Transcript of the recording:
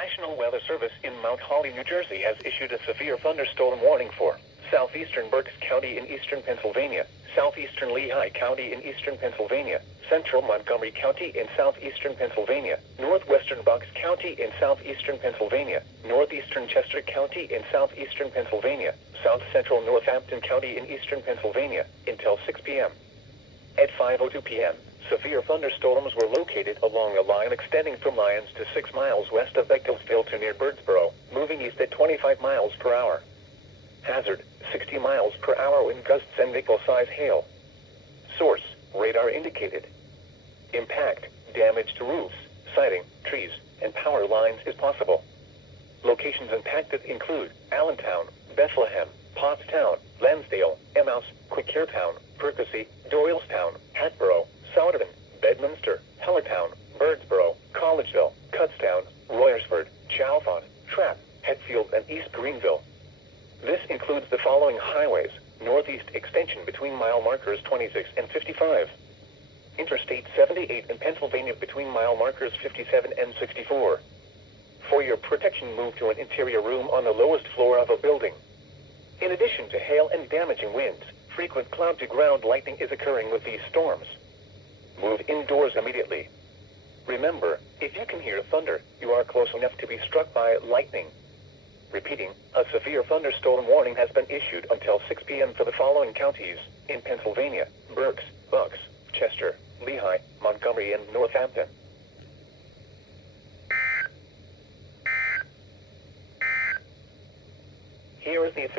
National Weather Service in Mount Holly, New Jersey has issued a severe thunderstorm warning for Southeastern Berks County in eastern Pennsylvania, Southeastern Lehigh County in eastern Pennsylvania, Central Montgomery County in southeastern Pennsylvania, Northwestern Berks County in southeastern Pennsylvania, Northeastern Chester County in southeastern Pennsylvania, South Central Northampton County in eastern Pennsylvania, until 6 p.m. At 5:02 p.m., severe thunderstorms were located along a line extending from Lyons to 6 miles west of Bechtelsville to near Birdsboro, moving east at 25 miles per hour. Hazard, 60 miles per hour wind gusts and nickel-size hail. Source, radar indicated. Impact, damage to roofs, siding, trees, and power lines is possible. Locations impacted include Allentown, Bethlehem, Pottstown, Lansdale, Emmaus, Quakertown, Percy, Doylestown, Hatboro, Souderton, Bedminster, Hellertown, Birdsboro, Collegeville, Kutztown, Royersford, Chalfont, Trapp, Hetfield, and East Greenville. This includes the following highways: northeast extension between mile markers 26 and 55. Interstate 78 in Pennsylvania between mile markers 57 and 64. For your protection, move to an interior room on the lowest floor of a building. In addition to hail and damaging winds, frequent cloud-to-ground lightning is occurring with these storms. Move indoors immediately. Remember, if you can hear thunder, you are close enough to be struck by lightning. Repeating, a severe thunderstorm warning has been issued until 6 p.m. for the following counties in Pennsylvania: Berks, Bucks, Chester, Lehigh, Montgomery, and Northampton. Here is the